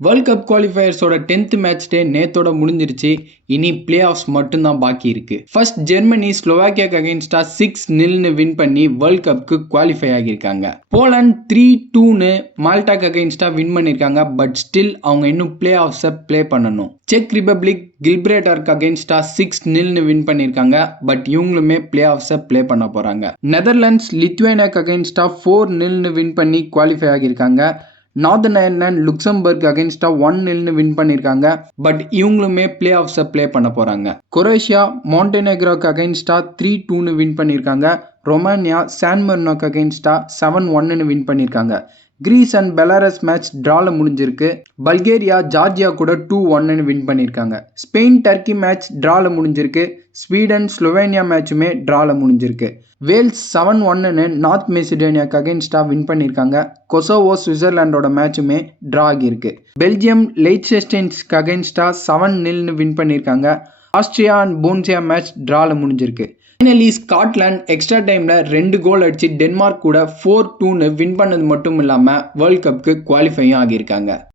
World cup குவாலிஃபயர்ஸோட 10th match day நேத்தோட முடிஞ்சிருச்சு. இனி பிளே ஆஃப்ஸ் மட்டும்தான் பாக்கி இருக்கு. ஃபர்ஸ்ட் ஜெர்மனி ஸ்லோவாக்கியாக்கு அகைன்ஸ்டா 6-0 வின் பண்ணி வேர்ல்ட் கப்க்கு குவாலிஃபை ஆகியிருக்காங்க. போலண்ட் 3-2 மால்டாக்கு அகைன்ஸ்டா வின் பண்ணியிருக்காங்க. பட் ஸ்டில் அவங்க இன்னும் பிளே ஆஃப்ஸை பிளே பண்ணணும். செக் ரிபப்ளிக் கில்பிரேட்டருக்கு அகைன்ஸ்டா 6-0 வின் பண்ணியிருக்காங்க. பட் இவங்களுமே பிளே ஆஃப்ஸை பிளே பண்ண போறாங்க. நெதர்லாண்ட்ஸ் லித்வேனியாக்கு அகைன்ஸ்டா 4-0 வின் பண்ணி குவாலிஃபை ஆகியிருக்காங்க. நார்தர்ன் அயர்லாந்து லுக்சம்பர்க் அகைன்ஸ்டா 1-0 வின் பண்ணியிருக்காங்க. பட் இவங்களுமே பிளே ஆஃப்ஸை பிளே பண்ண போறாங்க. கொரோஷியா மாண்டெனெக்ரோக்கு அகைன்ஸ்டா 3-2 வின் பண்ணியிருக்காங்க. ரொமானியா சான் மெரினோக்கு அகைன்ஸ்டா 7-1 வின் பண்ணியிருக்காங்க. கிரீஸ் அண்ட் பெலாரஸ் மேட்ச் டிரால முடிஞ்சிருக்கு. பல்கேரியா ஜார்ஜியா கூட 2-1 வின் பண்ணியிருக்காங்க. ஸ்பெயின் டர்க்கி மேட்ச் டிரால முடிஞ்சிருக்கு. ஸ்வீடன் ஸ்லோவேனியா மேட்சுமே டிரால முடிஞ்சிருக்கு. வேல்ஸ் 7-1 நார்த் மெசிடோனியாக்கு அகைன்ஸ்டா வின் பண்ணியிருக்காங்க. கொசோவோ சுவிட்சர்லாண்டோட மேட்சுமே டிரா ஆகியிருக்கு. பெல்ஜியம் லைட்செஸ்டைன்ஸ்க்கு அகைன்ஸ்டா 7-0 வின் பண்ணியிருக்காங்க. ஆஸ்திரியா அண்ட் போன்சியா மேட்ச் டிரால முடிஞ்சிருக்கு. ஃபைனலி ஸ்காட்லாந்து எக்ஸ்ட்ரா டைம்ல 2 கோல் அடிச்சு டென்மார்க் கூட 4-2 வின் பண்ணது மட்டும் இல்லாம வேர்ல்ட் கப்க்கு குவாலிஃபையும் ஆகியிருக்காங்க.